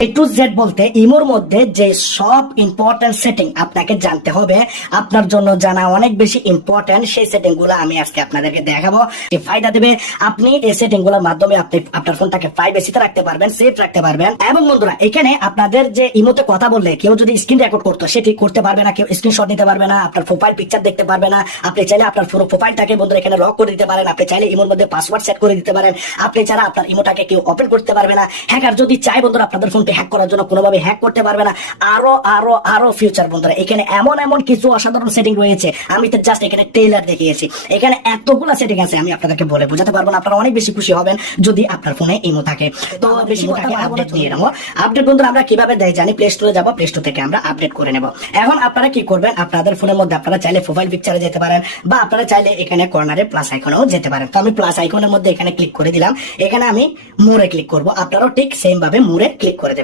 To Z বলতে ইমোর মধ্যে যে সব ইম্পর্টেন্ট সেটিং আপনাকে জানতে হবে, আপনার জন্য জানা অনেক বেশি ইম্পর্টেন্ট, সেই সেটিং গুলো আমি আজকে আপনাদেরকে দেখাবো। ফায়দা দেবে, আপনি এই সেটিং গুলোর মাধ্যমে আপনি আপনার ফোনটাকে প্রাইভেসিতে রাখতে পারবেন, সেফ রাখতে পারবেন। এবং বন্ধুরা, এখানে আপনাদের যে ইমোতে কথা বললে কেউ যদি স্ক্রিন রেকর্ড করতো সেটি করতে পারবে না, কেউ স্ক্রিনশট নিতে পারবে না, আপনার প্রোফাইল পিকচার দেখতে পারবে না। আপনি চাইলে আপনার পুরো প্রোফাইলটাকে বন্ধুরা এখানে লক করে দিতে পারেন, আপনি চাইলে ইমোর মধ্যে পাসওয়ার্ড সেট করে দিতে পারেন, আপনি ছাড়া আপনার ইমোটাকে কেউ ওপেন করতে পারবে না। হ্যাকার যদি চায় বন্ধুরা আপনাদের ফোনকে হ্যাক করার জন্য কোনোভাবে হ্যাক করতে পারবে না। আরো আরো আরো ফিউচার বন্ধুরা, এখানে এমন এমন কিছু অসাধারণ সেটিং রয়েছে, আমি তো জাস্ট এখানে ট্রেলার দেখিয়েছি। এখানে এতগুলো সেটিং আছে, আমি আপনাদেরকে বলে বোঝাতে পারবো না। আপনারা অনেক বেশি খুশি হবেন যদি আপনার ফোনে ইমো থাকে। তো বেশি আপডেট নিয়ে নেবো। আপডেট বন্ধুরা আমরা কিভাবে দেয় জানি, প্লে স্টোরে যাবো, প্লে স্টোর থেকে আমরা আপডেট করে নেব। এখন আপনারা কি করবেন, আপনাদের ফোনের মধ্যে আপনারা চাইলে প্রোফাইল পিকচারে যেতে পারেন, বা আপনারা চাইলে এখানে কর্নারে প্লাস আইকনেও যেতে পারেন। তো আমি প্লাস আইকনের মধ্যে এখানে ক্লিক করে দিলাম, এখানে আমি মোরে ক্লিক করব। আপনারাও ঠিক সেম ভাবে মোরে ক্লিক করে দেবেন।